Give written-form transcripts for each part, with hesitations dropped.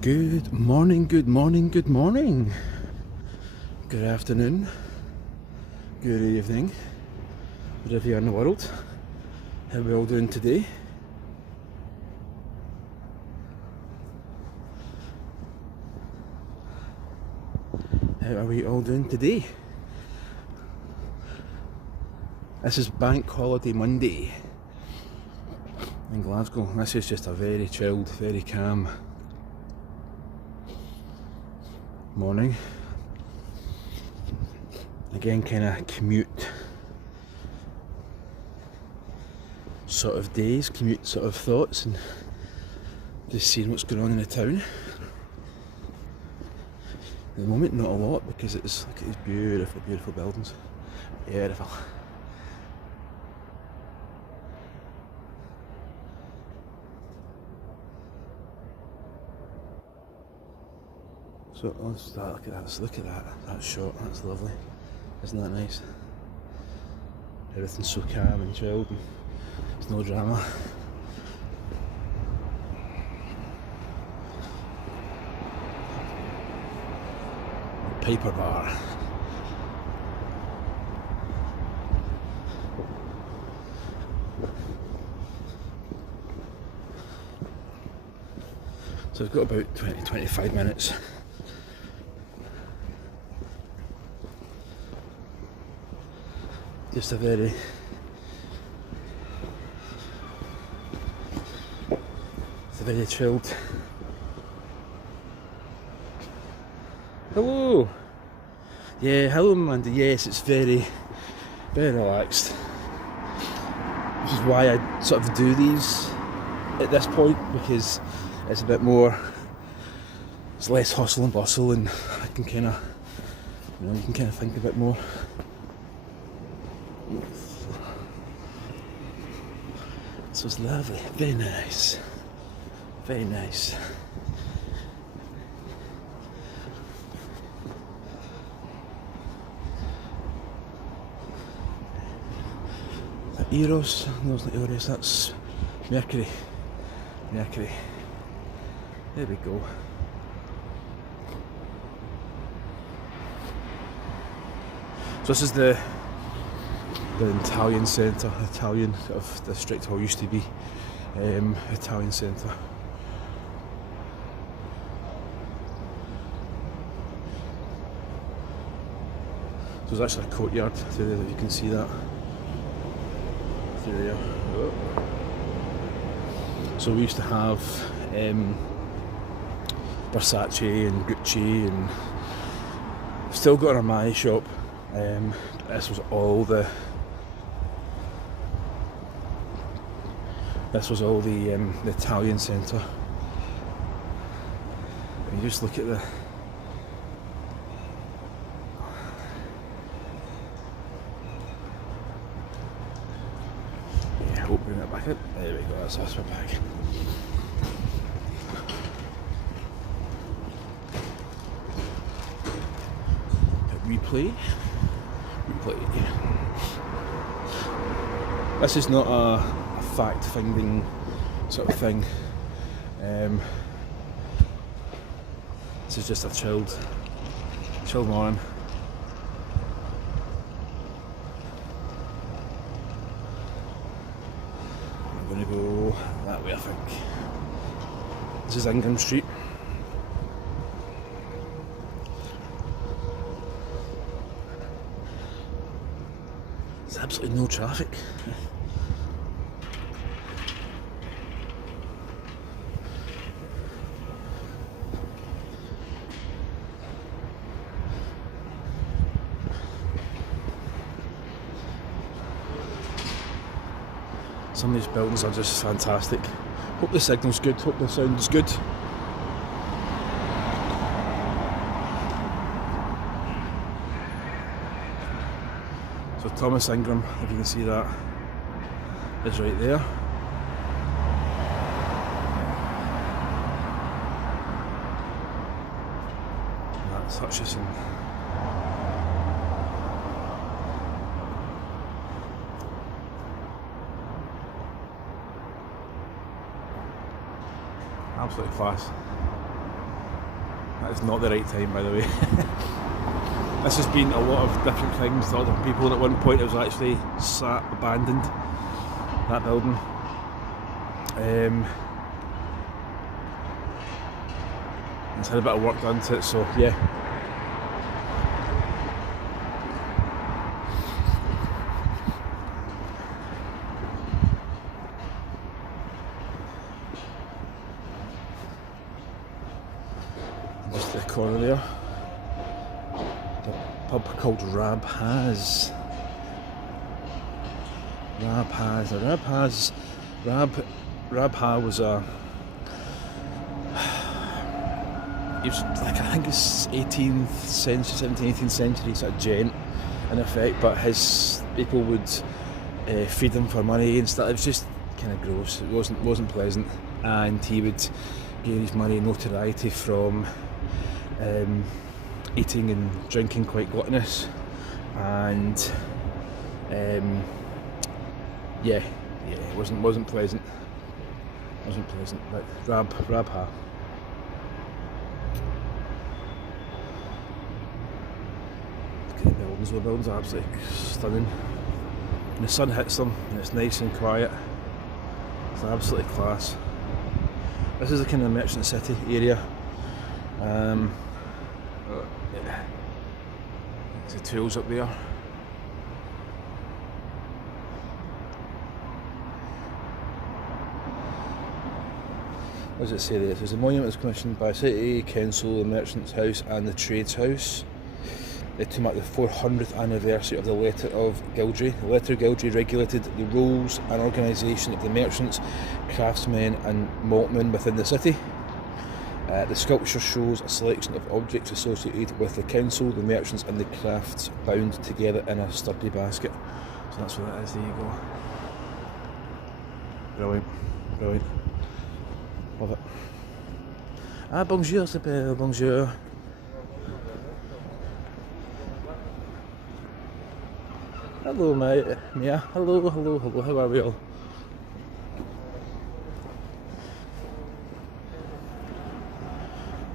Good morning, good morning, good morning. Good afternoon, good evening, wherever you are in the world. How are we all doing today? How are we all doing today? This is Bank Holiday Monday in Glasgow. This is just a very chilled, very calm morning. Again, kind of commute sort of days, commute sort of thoughts, and just seeing what's going on in the town. At the moment, not a lot, because it's look at these beautiful, beautiful buildings. Beautiful. So let's start. Look at that. Look at that shot. That's lovely. Isn't that nice? Everything's so calm and chilled, and there's no drama. Paper bar. So we've got about 20-25 minutes. Just a very chilled. Hello. Yeah, hello Amanda. Yes, it's very relaxed. Which is why I sort of do these at this point, because it's a bit more, it's less hustle and bustle, and I can kind of, you can kind of think a bit more. This was lovely, very nice, very nice. Eros, no, it's not Eros, that's Mercury. Mercury. There we go. So this is the Italian centre, Italian sort of district, or used to be Italian centre. So there's actually a courtyard through there, if you can see that. Through there. Oh. So we used to have Versace and Gucci, and still got an Armani shop. This was all the Italian centre. And you just look at the bring that back up. There we go, that's us, we're back. Replay. This is not a fact-finding sort of thing. This is just a chilled morning. I'm going to go that way, I think. This is Ingham Street. There's absolutely no traffic. Some of these buildings are just fantastic. Hope the signal's good, hope the sound is good. So Thomas Ingram, if you can see that, is right there. And that's Hutchison. Absolutely class. That is not the right time, by the way. This has been a lot of different things to other people, and at one point it was actually sat abandoned, that building. It's had a bit of work done to it, so yeah. Just the corner there. The pub called Rab Has. Rab Has. Now Rab Ha was a... He was like, I think it's 18th century, 17th, 18th century sort of gent in effect, but his people would feed him for money and stuff. It was just kind of gross. It wasn't pleasant, and he would gain his money and notoriety from eating and drinking quite gluttonous, and yeah, it wasn't pleasant. But Rab Ha. The buildings are absolutely stunning. And the sun hits them and it's nice and quiet. It's absolutely class. This is the kind of merchant city area. There's the tools up there. What does it say there? It says the monument was commissioned by City Council, the Merchants House and the Trades House to mark the 400th anniversary of the Letter of Gildry. The Letter of Gildry regulated the roles and organisation of the merchants, craftsmen and maltmen within the city. The sculpture shows a selection of objects associated with the council, the merchants and the crafts bound together in a sturdy basket. So that's what that is, there you go. Brilliant. Love it. Bonjour, s'appelle, bonjour. Hello, mate. Mia. Hello. How are we all?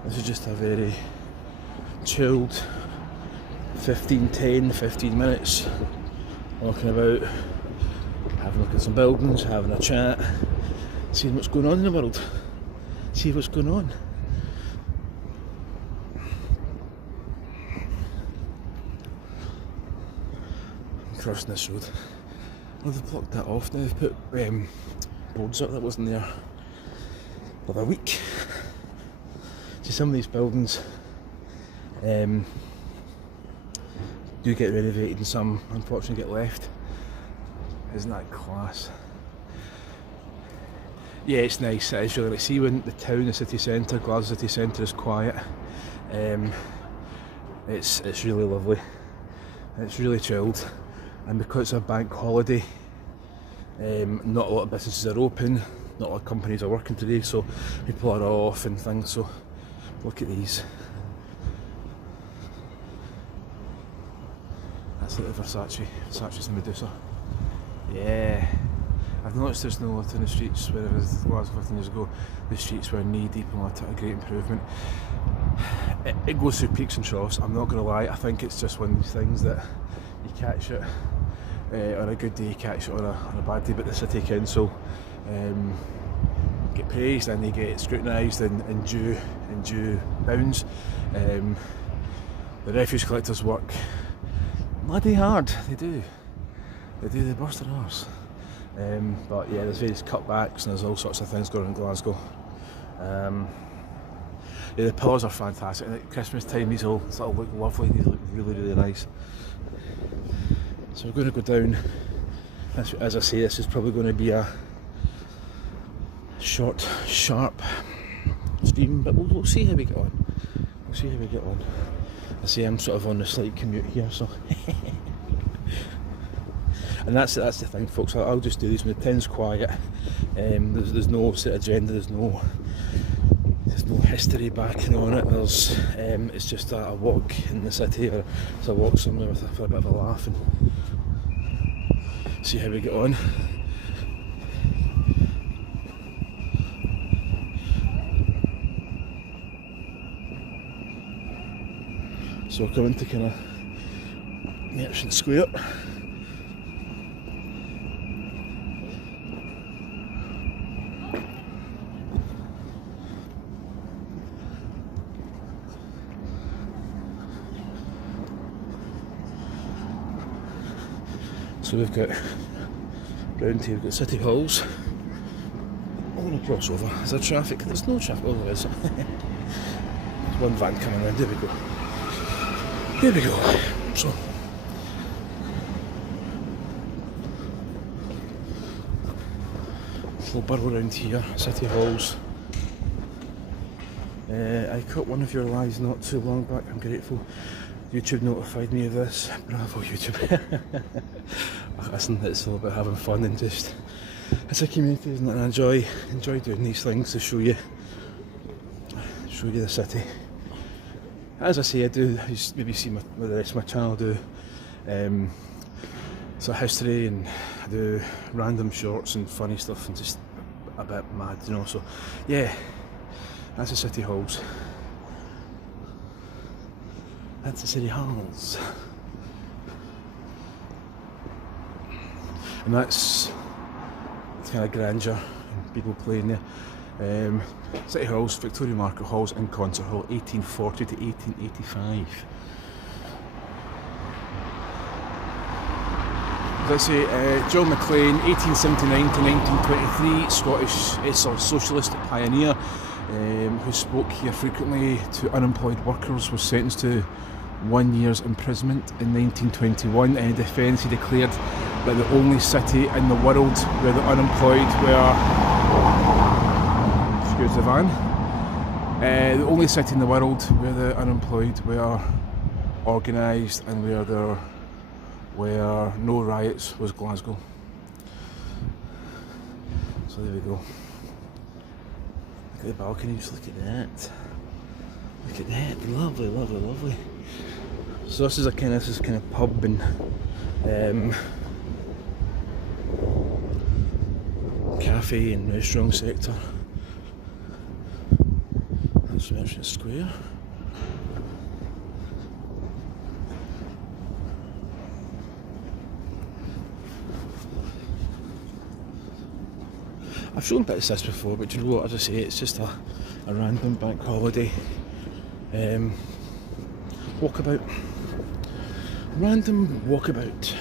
This is just a very chilled 15 minutes walking about, having a look at some buildings, having a chat, seeing what's going on in the world. See what's going on. Crossing this road. Well, they've blocked that off now. They've put boards up that wasn't there for a week. See, some of these buildings do get renovated and some unfortunately get left. Isn't that class? Yeah, it's nice. It is really nice. See, when the town, the city centre, Glasgow city centre is quiet, it's really lovely. It's really chilled. And because it's a bank holiday, not a lot of businesses are open, not a lot of companies are working today, so people are off and things. So look at these. That's like the Versace's and Medusa. Yeah. I've noticed there's no litter in the streets, whereas Glasgow 15 years ago, the streets were knee deep in litter, a great improvement. It goes through peaks and troughs, I'm not going to lie. I think it's just one of these things that you catch it on a good day, you catch it on a bad day, but the City Council get praised and they get scrutinised in due bounds. The refuse collectors work bloody hard, they do, they burst their arse. But yeah, there's various cutbacks and there's all sorts of things going on in Glasgow. Yeah, the pillars are fantastic, and at Christmas time these all sort of look lovely, these look really nice. So we're going to go down, as I say, this is probably going to be a short, sharp stream, but we'll see how we get on. I say I'm sort of on the slight commute here, so and that's the thing, folks. I'll just do this when the town's quiet. There's no set agenda. There's no history backing on it. It's just a walk in the city, or it's a walk somewhere for a bit of a laugh and see how we get on. So we're coming to kind of Merchant Square. So we've got round here, we've got City Halls. I'm going to cross over. Is there traffic? There's no traffic. Oh, there is. There's one van coming round. There we go. There we go. So burrow around here, City Halls. I caught one of your lives not too long back. I'm grateful. YouTube notified me of this. Bravo, YouTube. Listen, it's all about having fun and just, it's a community, isn't it? And I enjoy doing these things to show you the city. As I say, I do, you maybe see the rest of my channel, do sort of history, and I do random shorts and funny stuff and just a bit mad, you know. So yeah, that's the City Halls. That's the City Halls. And that's kind of grandeur and people playing there. City Halls, Victoria Market Halls and Concert Hall, 1840 to 1885. As I say, John Maclean, 1879 to 1923, Scottish socialist pioneer who spoke here frequently to unemployed workers, was sentenced to 1 year's imprisonment in 1921. In defence, he declared that the only city in the world where the unemployed were, excuse the van, the only city in the world where the unemployed were organised and where there were no riots was Glasgow. So there we go. Look at the balconies, look at that. Look at that, lovely, lovely, lovely. So this is kind of pub and cafe and restaurant sector. That's Merchant Square. I've shown bits of this before, but you know what, as I say, it's just a random bank holiday walkabout. Random walkabout.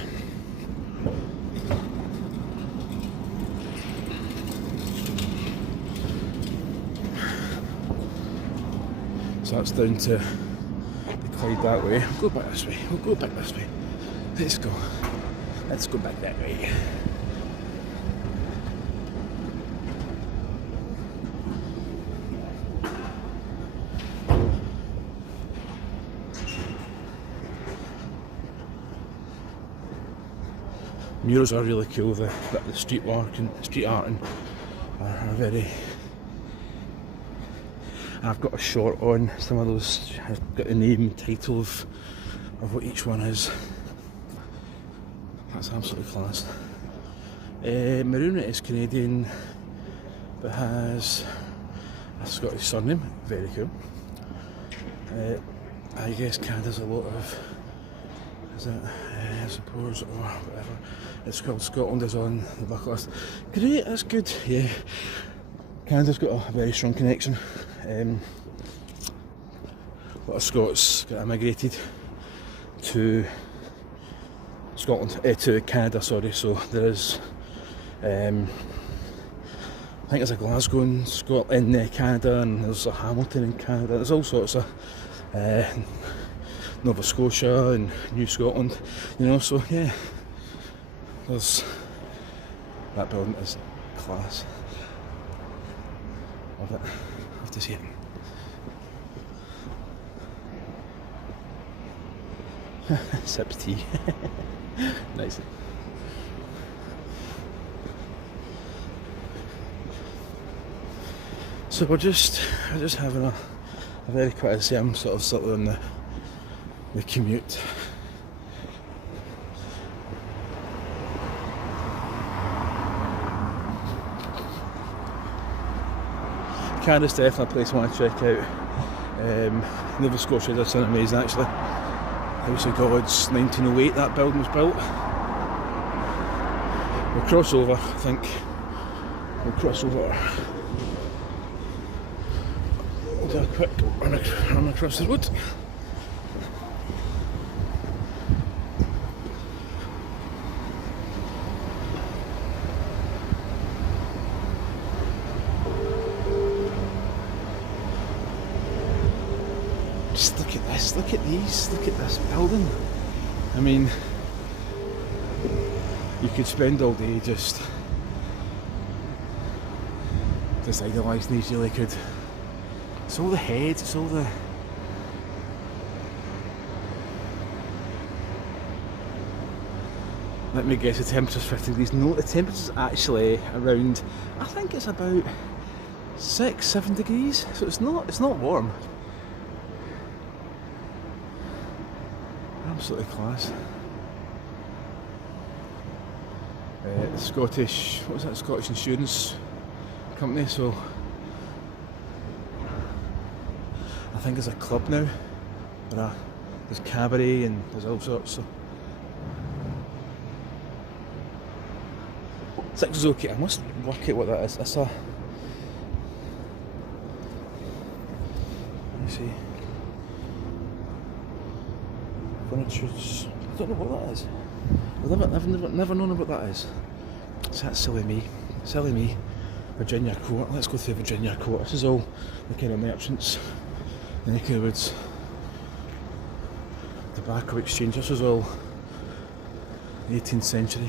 So that's down to the Clyde that way. We'll go back this way. We'll go back this way. Let's go. Let's go back that way. Murals are really cool. The street art and are very. I've got a short on some of those. I've got the name and title of what each one is. That's absolutely class. Maroona is Canadian, but has a Scottish surname. Very cool. I guess Canada's a lot of. Is it? I suppose, or whatever. It's called Scotland is on the bucket list. Great, that's good. Yeah, Canada's got a very strong connection. A lot of Scots got immigrated to Scotland, to Canada. Sorry. So there is, I think there's a Glasgow in Scotland, in Canada, and there's a Hamilton in Canada. There's all sorts of. Nova Scotia and New Scotland, you know, so yeah, there's that building is class. Love it. Love to see it. Sips tea. Nice. So we're just having a very quick, as I say, I'm sort of sitting on the commute. Canada's definitely a place I want to check out. Nova Scotia does sound amazing actually. House of Gods, 1908 that building was built. We'll cross over, I think. We'll cross over. We'll do a quick run across the road. Just look at this, look at these, look at this building. I mean, you could spend all day just idolising these, you really could. It's all the heads, it's all the... Let me guess, the temperature's 50 degrees. No, the temperature's actually around, I think it's about 6-7 degrees, so it's not warm. Absolutely class. Scottish, what was that, Scottish Insurance Company, so I think there's a club now, there's cabaret and there's all sorts, so 6 is okay. I must work out what that is. That's a, let me see, furniture's, I don't know what that is. I've never known what that is. So that's silly me. Silly me. Virginia Court. Let's go through Virginia Court. This is all the kind of merchants, the neck of the woods. Tobacco exchange. This was all 18th century.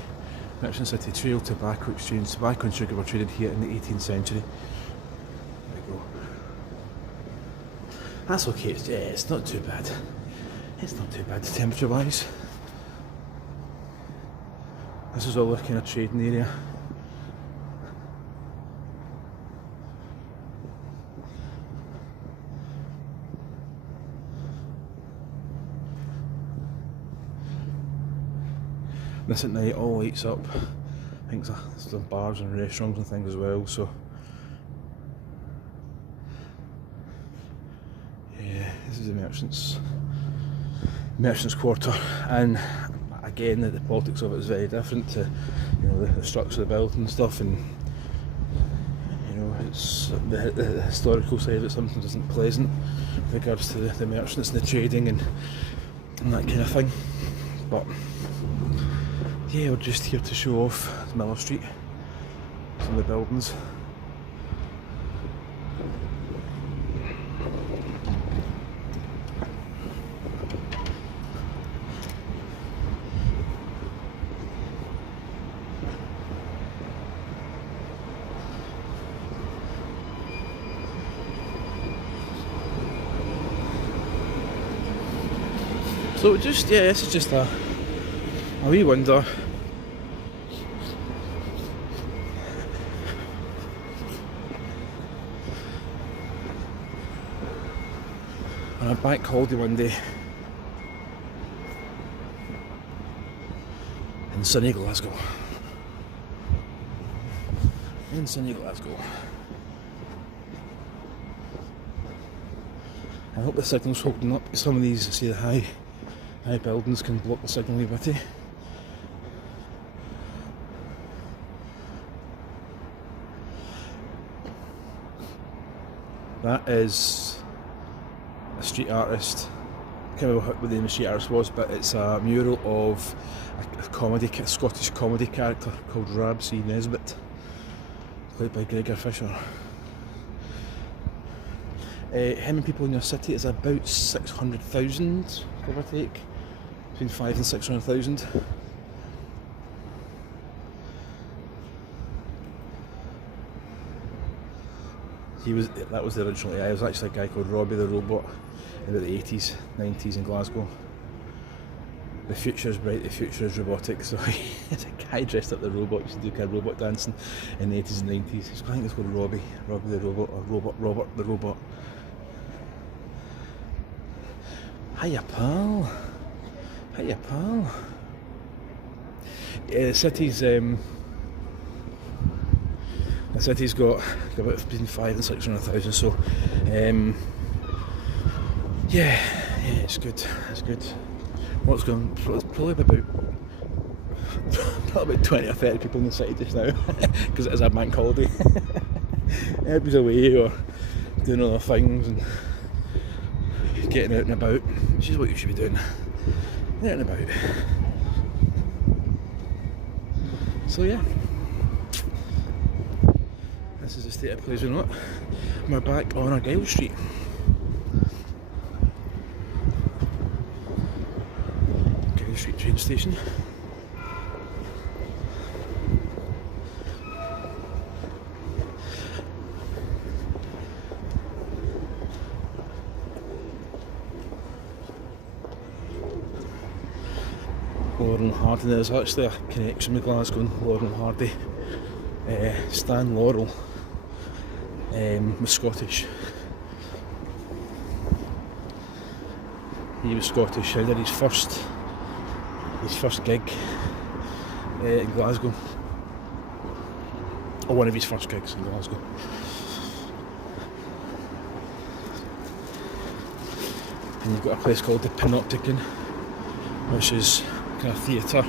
Merchant City Trail, tobacco exchange. Tobacco and sugar were traded here in the 18th century. There we go. That's okay. It's not too bad. It's not too bad temperature wise. This is all the kind of trading area. This at night all lights up. I think there's some bars and restaurants and things as well, so yeah, this is the merchants quarter, and again the politics of it is very different to, you know, the structure of the building and stuff, and you know, it's the historical side of it sometimes isn't pleasant with regards to the merchants and the trading and that kind of thing. But yeah, we're just here to show off Miller Street, some of the buildings. So just, yeah, this is just a wee window. On a bank holiday one day in sunny Glasgow. In sunny Glasgow. I hope the signal's holding up. Some of these, see the high buildings can block the signal a bit. That is a street artist. I can't remember what the name of the street artist was, but it's a mural of a Scottish comedy character called Ramsay Nesbitt, played by Gregor Fisher. How many people in your city? Is about 600,000, give or take, between 500,000 and 600,000. That was the original AI. It was actually a guy called Robbie the Robot in the 80s, 90s in Glasgow. The future is bright, the future is robotic, so it's a guy dressed up the robot, used to do kind of robot dancing in the 80s and 90s. I think it's called Robbie the Robot, or Robert the Robot. Hiya pal. Hiya pal. Yeah, the city's got about between 500,000 and 600,000, so yeah, it's good. what's going on? It's probably about 20 or 30 people in the city just now because it is a bank holiday. Everybody's away or doing other things and getting out and about, which is what you should be doing. Out and about. So yeah, this is the state of plays we're not. We're back on Argyle Street. Argyle Street train station. Laurel and Hardy, there's actually a connection with Glasgow and Laurel and Hardy. Stan Laurel was Scottish. He was Scottish. He did his first gig in Glasgow, or one of his first gigs in Glasgow. And you've got a place called the Panopticon, which is kind of theatre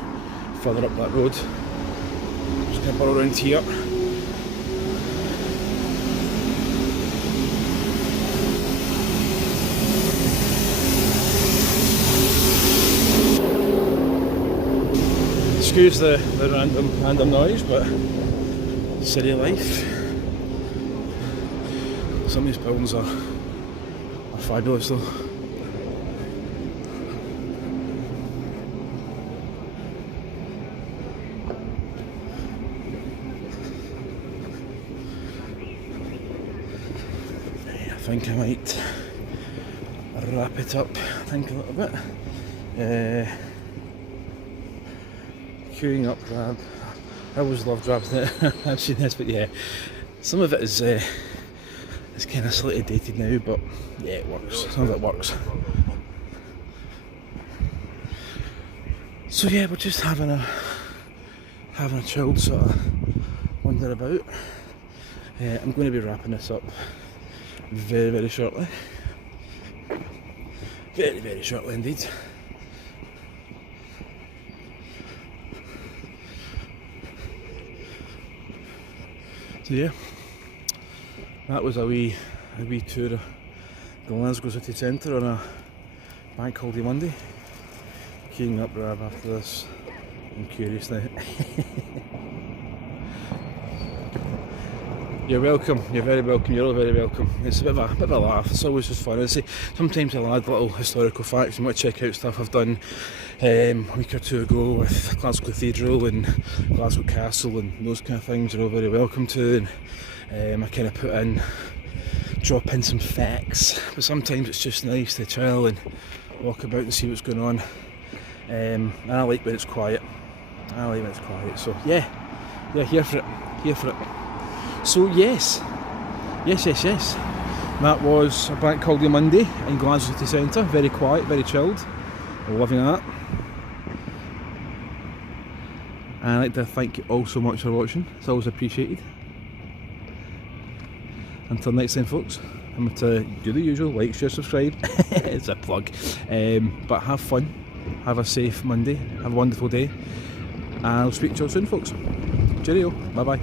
further up that road. Just going to burrow around here. Excuse the random noise, but city life. Some of these buildings are fabulous though. I think I might wrap it up, a little bit. Queuing up grab. I always love grabs. I've seen this, but yeah, some of it is kind of slightly dated now, but yeah, it works. Some of it works. So yeah, we're just having a chilled sort of wander about. I'm going to be wrapping this up very, very shortly. Very, very shortly indeed. So yeah, that was a wee tour of Glasgow city centre on a bank holiday Monday. Queuing up grab after this. I'm curious now. You're welcome. You're very welcome. You're all very welcome. It's a bit of a laugh. It's always just fun. Sometimes I'll add little historical facts. You might check out stuff I've done a week or two ago with Glasgow Cathedral and Glasgow Castle and those kind of things. You're all very welcome to. And I kind of drop in some facts. But sometimes it's just nice to chill and walk about and see what's going on. And I like when it's quiet. So yeah, here for it. So yes, that was a bank holiday Monday in Glasgow City Centre. Very quiet, very chilled. Loving that. And I'd like to thank you all so much for watching. It's always appreciated. Until next time, folks, I'm going to do the usual: like, share, subscribe. It's a plug. But have fun. Have a safe Monday. Have a wonderful day. And I'll speak to you all soon, folks. Cheerio. Bye bye.